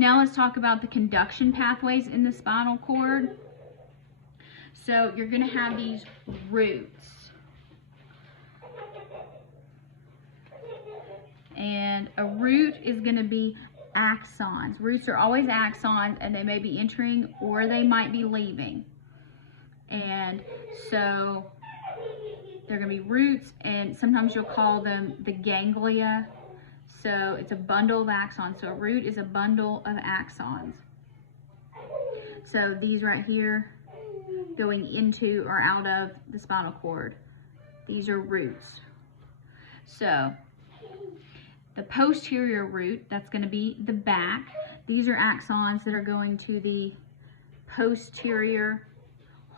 Now let's talk about the conduction pathways in the spinal cord. So you're going to have these roots. And a root is going to be axons. Roots are always axons, and they may be entering or they might be leaving. And so they're going to be roots, and sometimes you'll call them the ganglia. So it's a bundle of axons. So a root is a bundle of axons. So these right here going into or out of the spinal cord, these are roots. So the posterior root, that's going to be the back. These are axons that are going to the posterior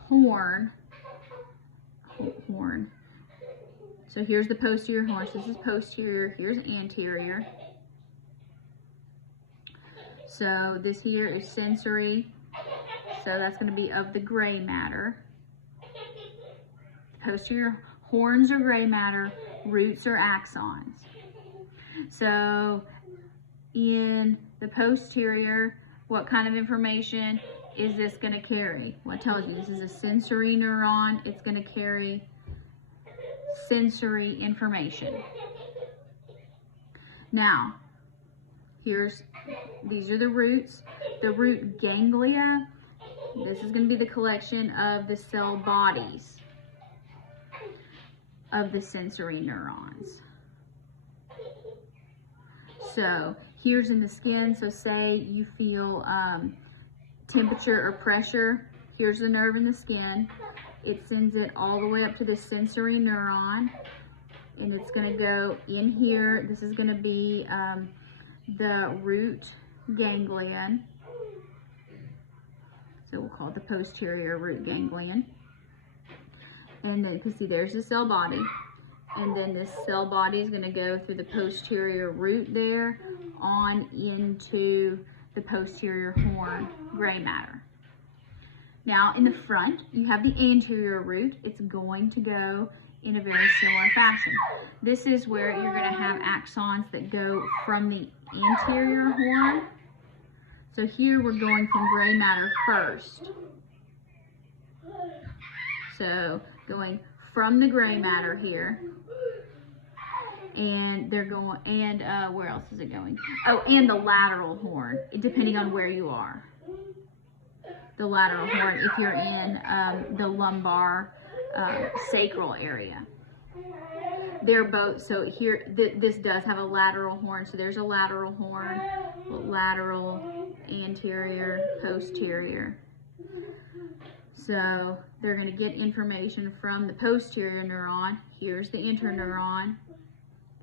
horn. So here's the posterior horn. So this is posterior. Here's anterior. So this here is sensory. So that's going to be of the gray matter. Posterior horns are gray matter. Roots are axons. So in the posterior, what kind of information is this going to carry? Well, it tells you this is a sensory neuron. It's going to carry sensory information. Now, these are the roots. The root ganglia, this is going to be the collection of the cell bodies of the sensory neurons. So here's in the skin, so say you feel temperature or pressure, here's the nerve in the skin. It sends it all the way up to the sensory neuron, and it's going to go in here. This is going to be the root ganglion. So we'll call it the posterior root ganglion. And then you can see there's the cell body. And then this cell body is going to go through the posterior root there on into the posterior horn gray matter. Now in the front, you have the anterior root. It's going to go in a very similar fashion. This is where you're going to have axons that go from the anterior horn. So here we're going from gray matter first. So going from the gray matter here. And they're going, and where else is it going? Oh, and the lateral horn, depending on where you are. The lateral horn, if you're in the lumbar sacral area. They're both, so here, this does have a lateral horn, so there's a lateral horn, lateral, anterior, posterior. So they're going to get information from the posterior neuron. Here's the interneuron.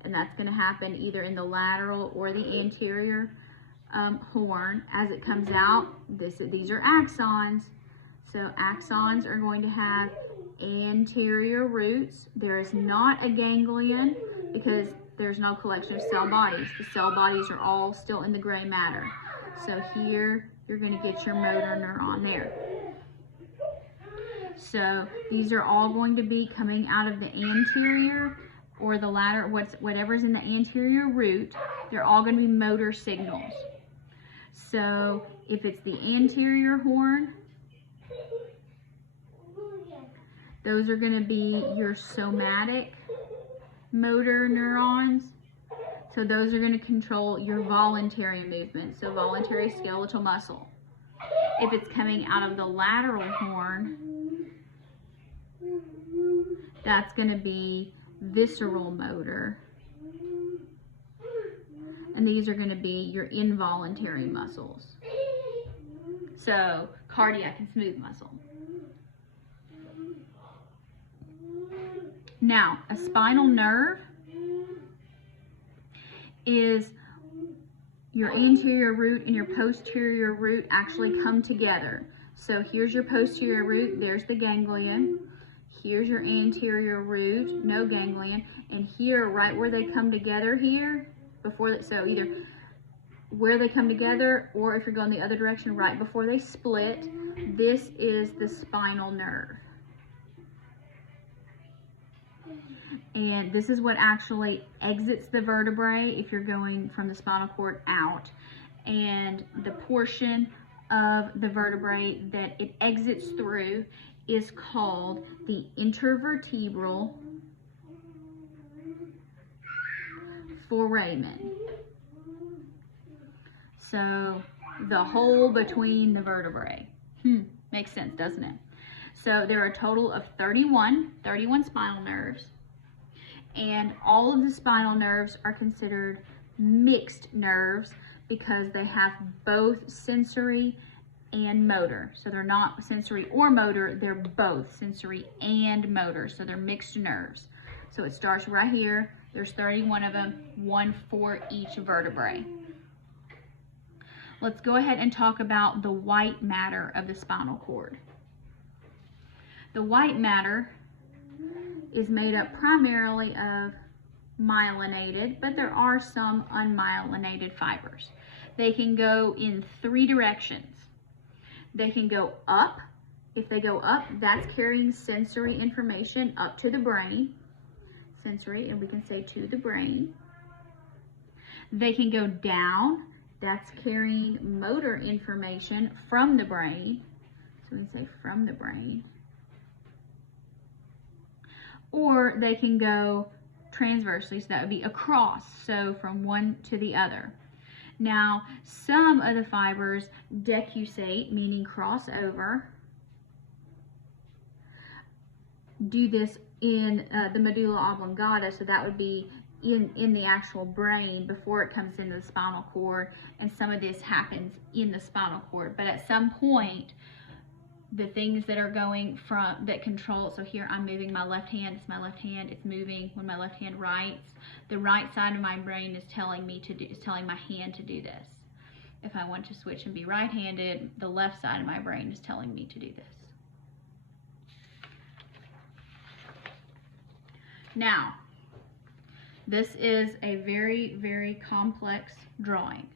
And that's going to happen either in the lateral or the anterior horn. As it comes out, these are axons. So axons are going to have anterior roots. There is not a ganglion because there's no collection of cell bodies. The cell bodies are all still in the gray matter. So here, you're going to get your motor neuron there. So these are all going to be coming out of the anterior or the lateral, whatever's in the anterior root. They're all going to be motor signals. So if it's the anterior horn, those are going to be your somatic motor neurons. So those are going to control your voluntary movement, so voluntary skeletal muscle. If it's coming out of the lateral horn, that's going to be visceral motor. And these are going to be your involuntary muscles. So cardiac and smooth muscle. Now, a spinal nerve is your anterior root and your posterior root actually come together. So here's your posterior root, there's the ganglion. Here's your anterior root, no ganglion. And here, right where they come together here, so either where they come together, or if you're going the other direction, right before they split, this is the spinal nerve. And this is what actually exits the vertebrae if you're going from the spinal cord out. and the portion of the vertebrae that it exits through is called the intervertebral foramen. So the hole between the vertebrae. Makes sense, doesn't it? So there are a total of 31 spinal nerves, and all of the spinal nerves are considered mixed nerves because they have both sensory and motor. So they're not sensory or motor, they're both sensory and motor. So they're mixed nerves. So it starts right here. There's 31 of them, one for each vertebrae. Let's go ahead and talk about the white matter of the spinal cord. The white matter is made up primarily of myelinated, but there are some unmyelinated fibers. They can go in 3 directions. They can go up. If they go up, that's carrying sensory information up to the brain. Sensory, and we can say to the brain. They can go down. That's carrying motor information from the brain. So we can say from the brain. Or they can go transversely, so that would be across, so from one to the other. Now, some of the fibers decussate, meaning cross over. Do this in the medulla oblongata, so that would be in the actual brain before it comes into the spinal cord, and some of this happens in the spinal cord. But at some point, the things that are going from, that control, so here I'm moving my left hand, it's my left hand, it's moving when my left hand writes. The right side of my brain is telling me to do, is telling my hand to do this. If I want to switch and be right-handed, the left side of my brain is telling me to do this. Now, this is a very, very complex drawing.